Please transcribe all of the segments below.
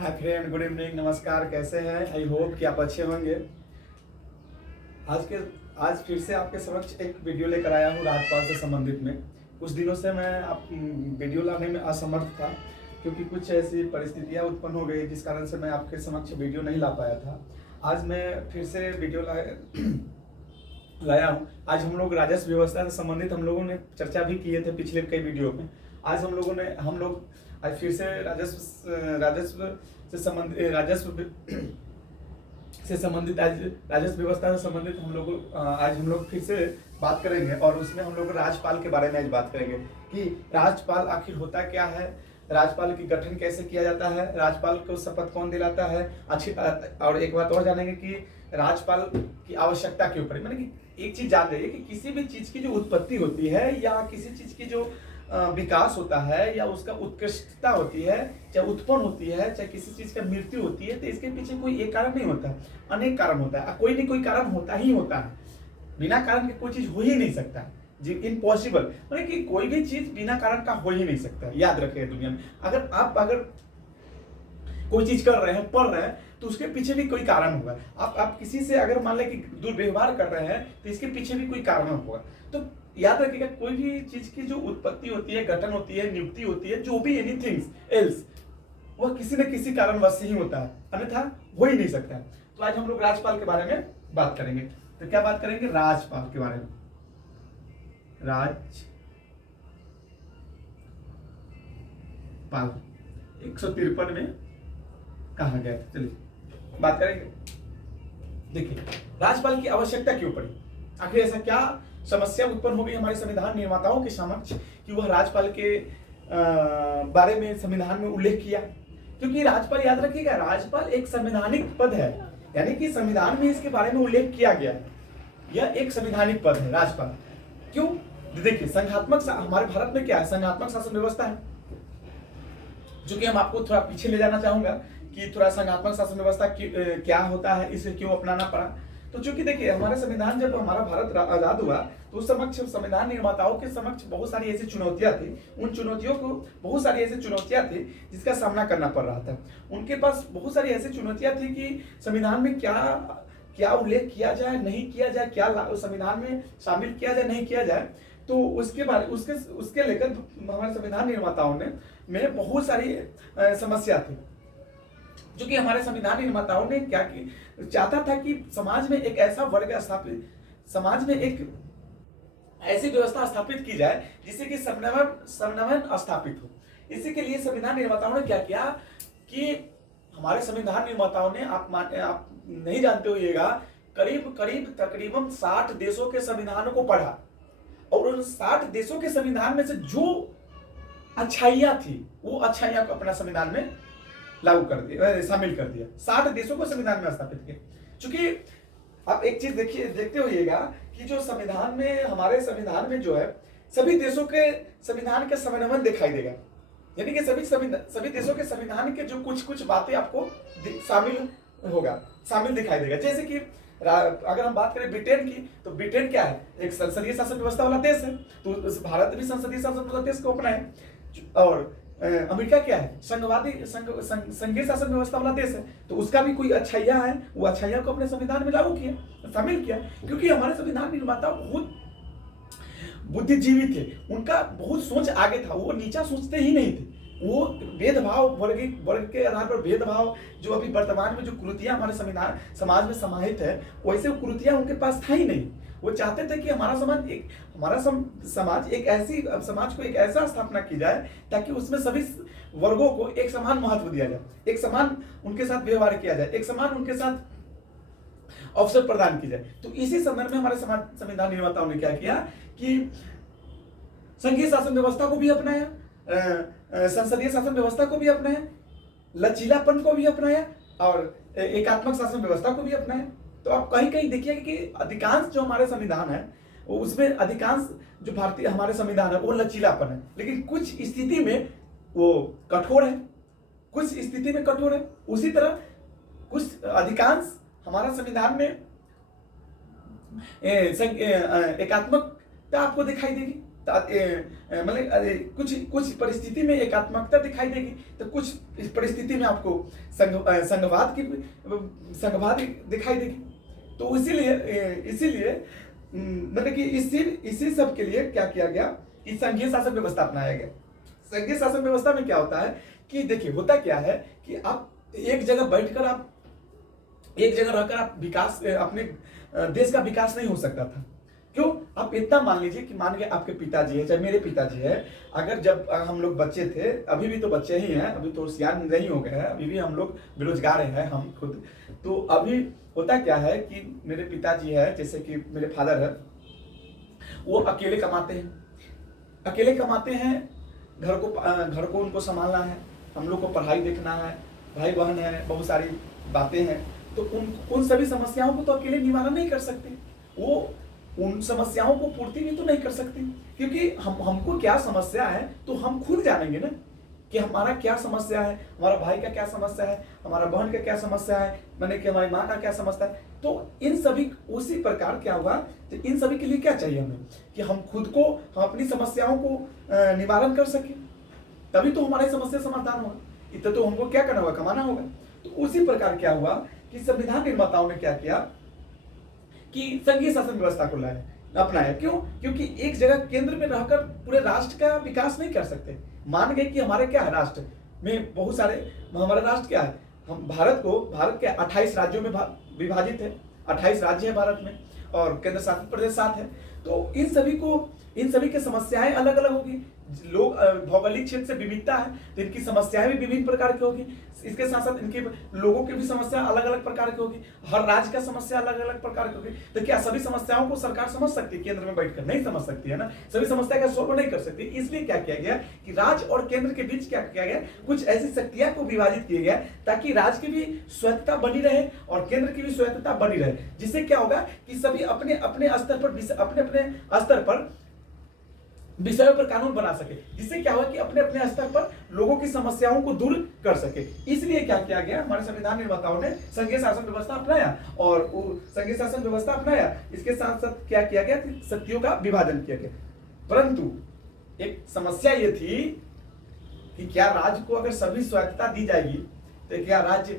Hi friend, good evening, नमस्कार। कैसे हैं? आई होप कि आप अच्छे होंगे। आज फिर से आपके समक्ष एक वीडियो लेकर आया हूँ राजपाल से संबंधित में। कुछ दिनों से मैं वीडियो लाने में असमर्थ था, क्योंकि कुछ ऐसी परिस्थितियाँ उत्पन्न हो गई जिस कारण से मैं आपके समक्ष वीडियो नहीं ला पाया था। आज मैं फिर से वीडियो लाया हूँ। आज हम लोग राजस्व व्यवस्था से संबंधित हम लोगों ने चर्चा भी किए थे पिछले कई वीडियो में। आज हम लोग आज फिर से राजस्व राजस्व व्यवस्था से संबंधित आज हम लोग फिर से बात करेंगे, और उसमें हम लोग राजपाल के बारे में आज बात करेंगे कि राजपाल आखिर होता क्या है, राजपाल की गठन कैसे किया जाता है, राजपाल को शपथ कौन दिलाता है। और एक बात और जानेंगे कि राजपाल की आवश्यकता क्यों पड़ी। मैंने कि एक चीज जान जाइए कि किसी भी चीज की जो उत्पत्ति होती है या किसी चीज की जो विकास होता है या उसका उत्कृष्टता होती है, चाहे उत्पन्न होती है, चाहे किसी चीज का मृत्यु होती है, तो इसके पीछे कोई एक कारण नहीं होता, अनेक कारण होता है। कोई नहीं कोई कारण होता ही होता है। बिना कारण के कोई चीज हो ही नहीं सकता जी, इम्पॉसिबल। मतलब कि कोई भी चीज बिना कारण का हो ही नहीं सकता। याद रखिए, दुनिया में अगर कोई चीज कर रहे हैं, पढ़ रहे हैं, तो उसके पीछे भी कोई कारण होगा। आप किसी से अगर मान लें कि दुर्व्यवहार कर रहे हैं, तो इसके पीछे भी कोई कारण होगा। तो याद रखिएगा, कोई भी चीज की जो उत्पत्ति होती है, गठन होती है, नियुक्ति होती है, जो भी एनीथिंग एल्स, वह किसी न किसी कारणवश ही होता है, अन्यथा हो ही नहीं सकता। तो आज हम लोग राजपाल के बारे में बात करेंगे। तो क्या बात करेंगे? राजपाल के बारे में। राजपाल 153 में कहा गया था। चलिए बात करेंगे। देखिए, राजपाल की आवश्यकता क्यों पड़ी, आखिर ऐसा क्या समस्या उत्पन्न हो गई हमारे संविधान निर्माताओं के समक्ष कि वह राजपाल के बारे में संविधान में उल्लेख किया। क्योंकि राजपाल, याद रखिएगा, राजपाल एक संवैधानिक पद है, यानी कि संविधान में इसके बारे में उल्लेख किया गया है। यह एक संवैधानिक पद है राजपाल। क्यों? देखिए, संघात्मक हमारे भारत में क्या है, संघात्मक शासन व्यवस्था है। जो कि हम आपको थोड़ा पीछे ले जाना चाहूंगा कि थोड़ा संघात्मक शासन व्यवस्था क्या होता है, इसे क्यों अपनाना पड़ा। तो चूंकि देखिए, हमारे संविधान, जब हमारा भारत आजाद हुआ, तो उस समक्ष संविधान निर्माताओं के समक्ष बहुत सारी ऐसी चुनौतियां थी। बहुत सारी ऐसी चुनौतियां थी जिसका सामना करना पड़ रहा था। उनके पास बहुत सारी ऐसी चुनौतियां थी कि संविधान में क्या उल्लेख किया जाए, नहीं किया जाए, क्या संविधान में शामिल किया जाए, नहीं किया जाए। तो उसके लेकर हमारे संविधान निर्माताओं में बहुत सारी समस्या थी। जो कि हमारे संविधान निर्माताओं ने क्या चाहता था कि समाज में एक ऐसा वर्ग समाज में एक ऐसी व्यवस्था स्थापित की जाए जिससे कि समन्वय स्थापित हो। इसी के लिए संविधान निर्माताओं ने क्या किया कि हमारे संविधान निर्माताओं ने, आप नहीं जानते होइएगा, तकरीबन 60 देशों के संविधानों को पढ़ा, और उन 60 देशों के संविधान में से जो अच्छाइयां थी, वो अच्छाइयां को अपना संविधान में लागू कर दिया, शामिल कर दिया। 60 देशों को संविधान में स्थापित किया। चूंकि आप एक चीज देखते होइएगा कि जो संविधान में, हमारे संविधान में जो है, सभी देशों के संविधान के समन्वय दिखाई देगा। यानी कि सभी देशों के संविधान के जो कुछ बातें आपको शामिल दिखाई देगा। जैसे कि अगर हम बात करें ब्रिटेन की, तो ब्रिटेन क्या है, एक संसदीय शासन व्यवस्था वाला देश है। तो भारत भी संसदीय शासन वाला देश को अपना है। और अमेरिका क्या है, संघीय शासन व्यवस्था वाला देश है। तो उसका भी कोई अच्छाइयां है, वो अच्छाइयां को अपने संविधान में लागू किया, शामिल किया। क्योंकि हमारे संविधान निर्माता बहुत बुद्धिजीवी थे, उनका बहुत सोच आगे था, वो नीचा सोचते ही नहीं थे। वो भेदभाव, वर्ग के आधार पर भेदभाव, जो अभी वर्तमान में जो कुरीतियां हमारे समाज में समाहित है, वैसे कुरीतियां उनके पास था ही नहीं। वो चाहते थे कि हमारा समाज को एक ऐसा स्थापना की जाए ताकि उसमें सभी वर्गों को एक समान महत्व दिया जाए, एक समान उनके साथ व्यवहार किया जाए, एक समान उनके साथ अवसर प्रदान की जाए। तो इसी संदर्भ में हमारे संविधान निर्माताओं ने क्या किया कि संघीय शासन व्यवस्था को भी अपनाया, संसदीय शासन व्यवस्था को भी अपनाया, लचीलापन को भी अपनाया, और एकात्मक शासन व्यवस्था को भी अपनाया। तो आप कहीं देखिएगा कि अधिकांश जो हमारे संविधान है, उसमें अधिकांश जो भारतीय हमारे संविधान है, वो लचीलापन है, लेकिन कुछ स्थिति में वो कठोर है, उसी तरह कुछ अधिकांश हमारा संविधान में एकात्मकता आपको दिखाई देगी। मतलब कुछ कुछ परिस्थिति में एकात्मकता दिखाई देगी, तो कुछ इस परिस्थिति में आपको संघवाद दिखाई देगी। तो इसीलिए मतलब कि इसी सब के लिए क्या किया गया कि संघीय शासन व्यवस्था अपनाया गया। संघीय शासन व्यवस्था में क्या होता है कि देखिए, होता क्या है कि आप एक जगह बैठकर, आप एक जगह रहकर आप विकास, अपने देश का विकास नहीं हो सकता था। क्यों? आप इतना मान लीजिए कि मान के आपके पिताजी है, चाहे मेरे पिताजी है, अगर जब हम लोग बच्चे थे, अभी भी तो बच्चे ही हैं, अभी तो सियान नहीं हो गए हैं, अभी भी हम लोग बेरोजगार हैं हम खुद। तो अभी होता क्या है कि मेरे पिताजी है, जैसे कि मेरे फादर है, वो अकेले कमाते हैं, घर को उनको संभालना है, हम लोग को पढ़ाई देखना है, भाई बहन है, बहुत सारी बातें हैं। तो उन सभी समस्याओं को तो अकेले निवारण नहीं कर सकते, वो उन समस्याओं को पूर्ति भी तो नहीं कर सकते, क्योंकि हमको क्या समस्या है तो हम खुद जानेंगे ना कि हमारा क्या समस्या है, हमारा भाई का क्या समस्या है, हमारा बहन का क्या समस्या है, मैंने कि हमारी माँ का क्या समस्या है। तो इन सभी उसी प्रकार क्या होगा, तो इन सभी के लिए क्या चाहिए हमें कि हम खुद को, हम अपनी समस्याओं को निवारण कर सके, तभी तो हमारी समस्या समाधान होगा। इतना तो हमको क्या करना होगा, कमाना होगा। तो उसी प्रकार क्या हुआ कि संविधान निर्माताओं ने क्या किया कि संघीय शासन व्यवस्था को अपनाया। क्यों? क्योंकि एक जगह केंद्र में रहकर पूरे राष्ट्र का विकास नहीं कर सकते। मान गए कि हमारे क्या है, राष्ट्र में बहुत सारे, हमारा राष्ट्र क्या है, हम भारत के 28 राज्यों में विभाजित है, 28 राज्य है भारत में, और केंद्र शासित प्रदेश 7 है। तो इन सभी की समस्याएं अलग अलग होगी। लोग भौगोलिक क्षेत्र से विविधता है, तो इनकी समस्याएं भी विभिन्न प्रकार की होगी। इसके साथ साथ इनके लोगों की भी समस्या अलग अलग प्रकार की होगी, हर राज्य का समस्या अलग अलग प्रकार की होगी। तो क्या सभी समस्याओं को सरकार समझ सकती है? केंद्र में बैठकर नहीं समझ सकती है ना, सभी समस्या का सॉल्व नहीं कर सकती। इसलिए क्या किया गया कि राज्य और केंद्र के बीच क्या किया गया, कुछ ऐसी शक्तियां को विभाजित किया गया ताकि राज्य की भी स्वायत्तता बनी रहे और केंद्र की भी स्वायत्तता बनी रहे। जिससे क्या होगा कि सभी अपने अपने स्तर पर विषयों पर कानून बना सके, जिससे क्या हुआ कि अपने अपने स्तर पर लोगों की समस्याओं को दूर कर सके। इसलिए क्या किया गया, हमारे संविधान निर्माताओं ने संघीय शासन व्यवस्था अपनाया, और संघीय शासन व्यवस्था अपनाया, इसके साथ साथ क्या किया गया कि शक्तियों का विभाजन किया गया। परंतु एक समस्या ये थी कि क्या राज्य को अगर सभी स्वायत्तता दी जाएगी तो क्या राज्य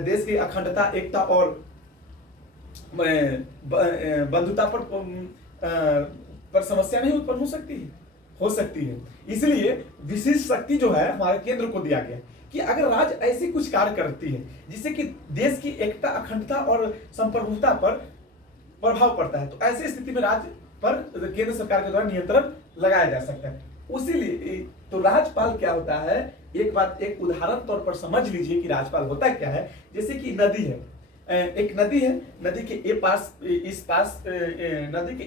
देश की अखंडता, एकता और बंधुता पर समस्या नहीं उत्पन्न हो सकती है। इसलिए विशिष्ट शक्ति जो है हमारे केंद्र को दिया गया कि अगर राज्य ऐसी कुछ कार्य करती है जिससे कि देश की एकता, अखंडता और संप्रभुता पर प्रभाव पड़ता है, तो ऐसी स्थिति में राज्य पर केंद्र सरकार के द्वारा नियंत्रण लगाया जा सकता है। उसीलिए तो राज्यपाल क्या होता है, एक उदाहरण तौर पर समझ लीजिए कि राज्यपाल होता क्या है। जैसे कि नदी है, एक नदी है, नदी के नदी के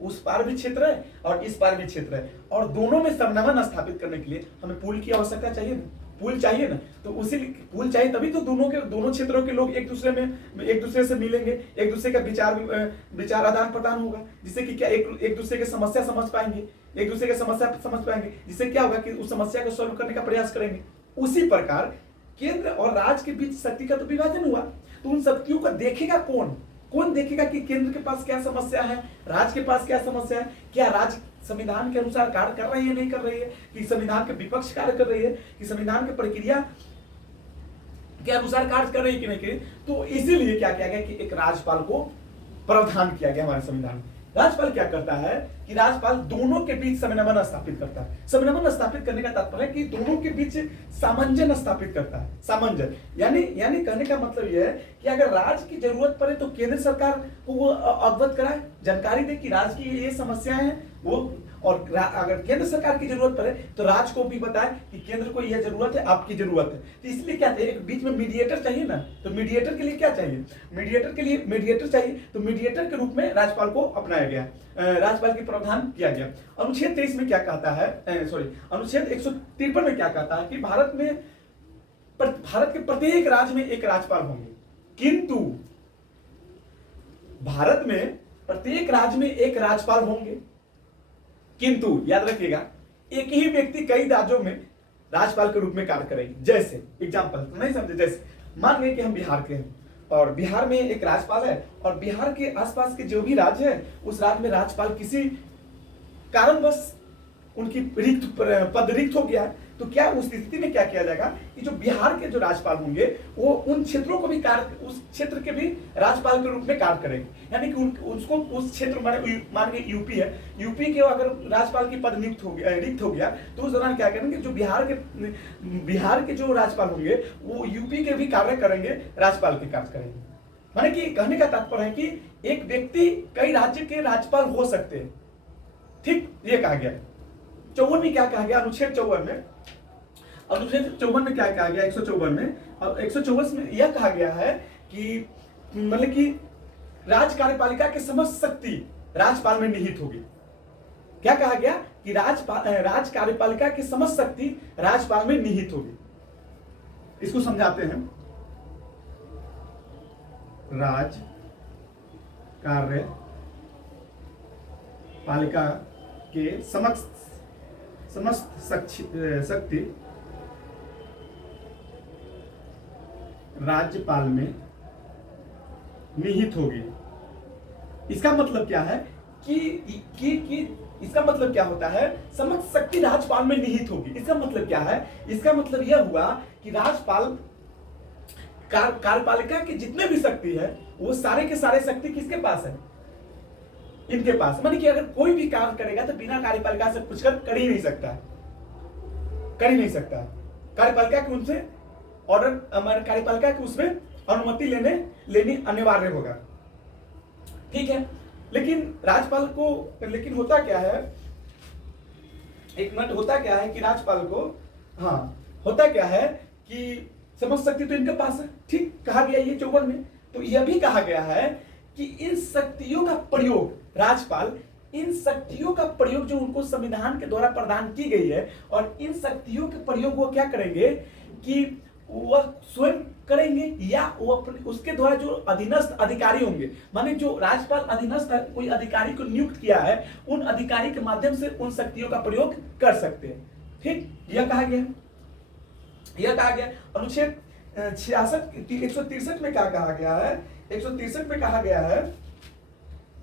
उस पार भी क्षेत्र है और इस पार भी क्षेत्र है, और दोनों में समन्वय स्थापित करने के लिए हमें पुल की आवश्यकता चाहिए ना, पुल चाहिए ना। तो उसी पुल चाहिए, तभी तो दोनों क्षेत्रों के लोग एक दूसरे से मिलेंगे, एक दूसरे का विचार आदान प्रदान होगा, जिससे कि क्या एक दूसरे की समस्या समझ पाएंगे, जिससे क्या होगा कि उस समस्या को सॉल्व करने का प्रयास करेंगे। उसी प्रकार केंद्र और राज्य के बीच शक्ति का तो विभाजन हुआ, तो उन शक्तियों को देखेगा कौन देखेगा कि केंद्र के पास क्या समस्या है, राज्य के पास क्या समस्या है, क्या राज्य संविधान के अनुसार कार्य कर रही है, नहीं कर रही है, कि संविधान के विपक्ष कार्य कर रही है, कि संविधान की प्रक्रिया के अनुसार कार्य कर रही है कि नहीं कर रही। तो इसीलिए क्या किया गया कि एक राज्यपाल को प्रावधान किया गया हमारे संविधान में। राज्यपाल क्या करता है कि राज्यपाल दोनों के बीच समन्वय स्थापित करता है। समन्वय स्थापित करने का तात्पर्य है कि दोनों के बीच सामंजस्य स्थापित करता है। सामंजस्य यानी कहने का मतलब यह है कि अगर राज्य की जरूरत पड़े तो केंद्र सरकार को वो अवगत कराए, जानकारी दे कि राज्य की ये समस्याएं हैं वो, और अगर केंद्र सरकार की जरूरत पड़े तो राज्य को भी बताए कि केंद्र को यह जरूरत है, आपकी जरूरत है। तो इसलिए क्या चाहिए, एक बीच में मीडिएटर चाहिए ना। तो मीडिएटर के लिए क्या चाहिए, मीडिएटर चाहिए। तो मीडिएटर के रूप में राज्यपाल को अपनाया गया, राज्यपाल के प्रावधान किया गया। अनुच्छेद 23 में क्या कहता है, अनुच्छेद 153 में क्या कहता है कि भारत के प्रत्येक राज्य में एक राज्यपाल होंगे, किंतु भारत में प्रत्येक राज्य में एक राज्यपाल होंगे, किंतु याद रखिएगा एक ही व्यक्ति कई राज्यों में राज्यपाल के रूप में कार्य करेंगे। जैसे एग्जांपल नहीं समझे, जैसे मान गए कि हम बिहार के हैं और बिहार में एक राज्यपाल है, और बिहार के आसपास के जो भी राज्य है उस राज्य में राज्यपाल किसी कारणवश उनकी पद रिक्त हो गया है, तो क्या उस स्थिति में क्या किया जाएगा कि जो बिहार के जो राज्यपाल होंगे वो उन क्षेत्रों को भी कार्य, उस क्षेत्र के भी राज्यपाल के रूप में कार्य करेंगे। यानी कि उसको उस क्षेत्र मान के यूपी है, यूपी के अगर राज्यपाल की पद रिक्त हो गया तो उस दौरान क्या करेंगे, जो बिहार के जो राज्यपाल होंगे वो यूपी के भी कार्य करेंगे, राज्यपाल के कार्य करेंगे। माने कि कहने का तात्पर्य है कि एक व्यक्ति कई राज्य के राज्यपाल हो सकते हैं। ठीक, ये कहा गया। 54 में क्या कहा गया, अनुच्छेद 54 में, अनुच्छेद 54 में क्या कहा गया, 154 में और 124 में यह कहा गया है कि मतलब कि राज्य कार्यपालिका की समस्त शक्ति राज्यपाल में निहित होगी। क्या कहा गया कि राज्य कार्यपालिका की समस्त शक्ति राज्यपाल में निहित होगी। इसको समझाते हैं। राज्य कार्यपालिका के समस्त शक्ति राज्यपाल में निहित होगी। इसका मतलब क्या है कि इसका मतलब क्या होता है, समस्त शक्ति राज्यपाल में निहित होगी। इसका मतलब क्या है, इसका मतलब यह हुआ कि राज्यपाल कार्यपालिका की जितने भी शक्ति है वो सारे के सारे शक्ति किसके पास है, इनके पास। माने कि अगर कोई भी कार्य करेगा तो बिना कार्यपालिका से पूछकर कर ही नहीं सकता, कर ही नहीं सकता। कार्यपालिका के उनसे ऑर्डर, हमारे कार्यपालिका की उसमें अनुमति लेनी अनिवार्य होगा। ठीक है, लेकिन राज्यपाल को, लेकिन होता क्या है, एक मिनट, होता क्या है कि राज्यपाल को, हाँ, होता क्या है कि समस्त शक्ति तो इनके पास है। ठीक कहा गया ये 54 में। तो यह भी कहा गया है कि इन शक्तियों का प्रयोग राज्यपाल, इन शक्तियों का प्रयोग जो उनको संविधान के द्वारा प्रदान की गई है, और इन शक्तियों के प्रयोग वो क्या करेंगे कि वह स्वयं करेंगे या वो अपने उसके द्वारा जो अधीनस्थ अधिकारी होंगे, माने जो राज्यपाल अधीनस्थ कोई अधिकारी को नियुक्त किया है, उन अधिकारी के माध्यम से उन शक्तियों का प्रयोग कर सकते हैं। ठीक, यह कहा गया, यह कहा गया। अनुच्छेद 163 में क्या कहा गया है, 163 में कहा गया है,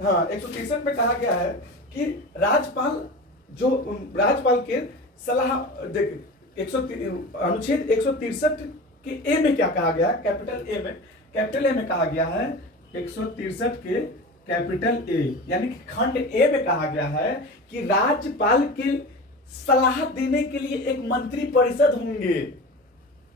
हाँ 163 में कहा गया है कि राज्यपाल जो राज्यपाल के सलाह, देखिए अनुच्छेद 163 के ए में क्या कहा गया, कैपिटल ए में कहा गया है, 163 के कैपिटल ए यानी कि खंड ए में कहा गया है कि राज्यपाल के सलाह देने के लिए एक मंत्री परिषद होंगे।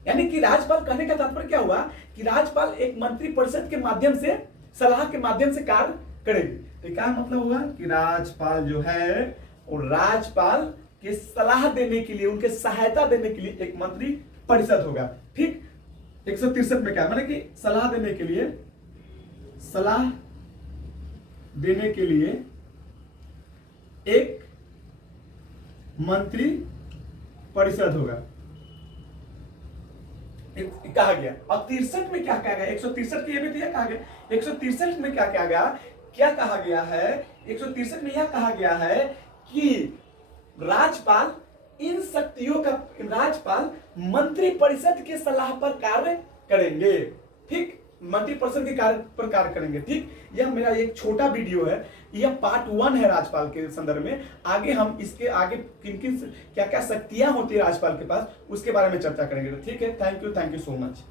यानी कि राज्यपाल कहने का तात्पर्य क्या हुआ कि राज्यपाल एक मंत्री परिषद के माध्यम से, सलाह के माध्यम से कार्य करेगी। तो क्या मतलब हुआ कि राज्यपाल जो है और राज्यपाल के सलाह देने के लिए, उनके सहायता देने के लिए एक मंत्री परिषद होगा। ठीक, 163 में क्या, माने कि सलाह देने के लिए एक मंत्री परिषद होगा, कहा गया। और 63 में क्या कहा गया, 163 के ये में तो कहा गया, 163 में क्या कहा गया, क्या कहा गया है, 163 में यह कहा गया है कि राज्यपाल इन शक्तियों का, राज्यपाल मंत्री परिषद के सलाह पर कार्य करेंगे। ठीक, मंत्री परिषद के कार्य पर कार्य करेंगे। ठीक, यह मेरा एक छोटा वीडियो है, यह पार्ट 1 है राज्यपाल के संदर्भ में। आगे हम इसके आगे किन किन क्या क्या शक्तियां होती है राज्यपाल के पास, उसके बारे में चर्चा करेंगे। ठीक है, थैंक यू सो मच।